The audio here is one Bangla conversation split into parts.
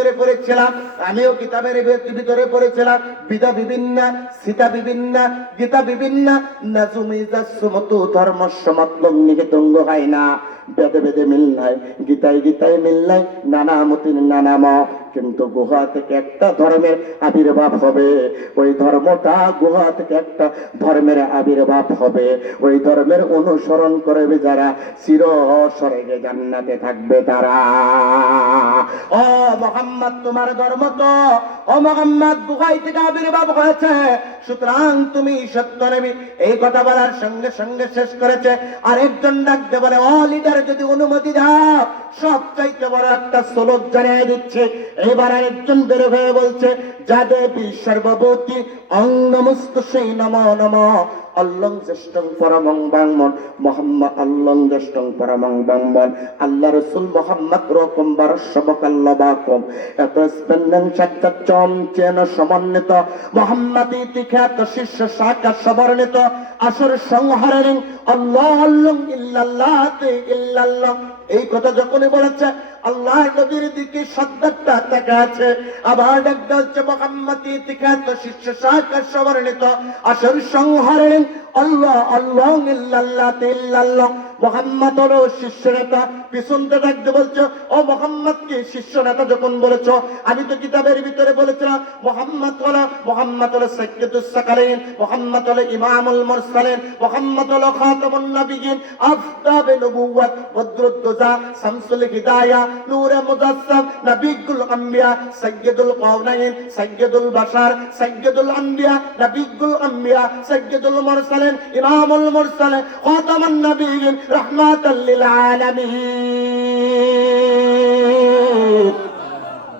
ভিতরে পড়েছিলাম, আমিও কিতাবের ভিতরে পড়েছিলাম, বিদা বিভিন্ন, সীতা বিভিন্ন, গীতা বিভিন্ন নাজুমিজা সুমতু ধর্ম সমতলম নিকেতঙ্গ হয় না। বেদে বেদে মিল নাই, গীতায় গীতায় মিল নাই, নানা মতির নানা ম। কিন্তু গুহা থেকে একটা ধর্মের আবির্ভাব হবে, ওই ধর্মটা গুহা থেকে একটা ধর্মের আবির্ভাব হবে। ওই ধর্মের অনুসরণ করবে যারা চির স্বর্গে জান্নাতে থাকবে তারা। মোহাম্মদ, তোমার ধর্ম তো ও মোহাম্মদ গুহাই থেকে আবির্ভাব হয়েছে। সুতরাং তুমি সত্য নেবি। এই কথা বলার সঙ্গে সঙ্গে শেষ করেছে। আরেকজন ডাকতে বলে, ও লিডার, যদি অনুমতি দাও সব চাইতে বড় একটা সলক জানিয়ে দিচ্ছে। এবার আরেকজন বের হয়ে বলছে যাদের সর্ববতী অং নমস্ত সেই নম নম। অল্লং জ্যেষ্ঠং পরমং বাংমন মোহাম্মদ আল্লং জ্যেষ্ঠং পরমং বাংমন আল্লাহ রসুল মোহাম্মদ রকম এত স্পন্দন চেন সমন্বিত। মোহাম্মদ ইতিখ্যাত শিষ্য সাকা সবর্ণিত। আসর সংহারেন এই কথা যখনই বলেছে, আল্লাহ নবীর দিকে সদ্দারটা তাকা আছে। আবার ডাকতে হচ্ছে ইতিখ্যাত শিষ্য শাখা সবর্ণিত। আসর সংহারেন আল্লাহ আল্লাহ ইল্লাল্লাহ ইল্লাল্লাহ। মোহাম্মদ হলো শিষ্য নেতা। পিছনতে ডাকতে বলছো, ও মোহাম্মদ কে শিষ্য নেতা যখন বলেছ? আমি তো কিতাবের ভিতরে বলেছিলাম, মোহাম্মদ হলো মোহাম্মদ হলো মোহাম্মদ হলো ইমামুল মুরসালিন, মোহাম্মদ হলো খাতামুন আফতাবে শামসুল হিদায়া, নূরে মুজাসসাম নবিগুল আম্বিয়া সৈয়দুল কওনাইন সৈয়দুল বাশার আম্বিয়া নবিগুল মুরসালিন, ইমামুল রাহমাতাল লিল আলামিন।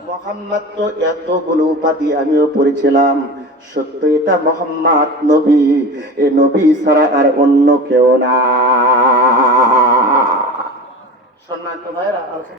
মোহাম্মদ তো এতগুলো উপাধি আমিও পড়েছিলাম। সত্য এটা মোহাম্মদ নবী। এ নবী ছাড়া আর অন্য কেউ না। সম্মানিত ভাইরা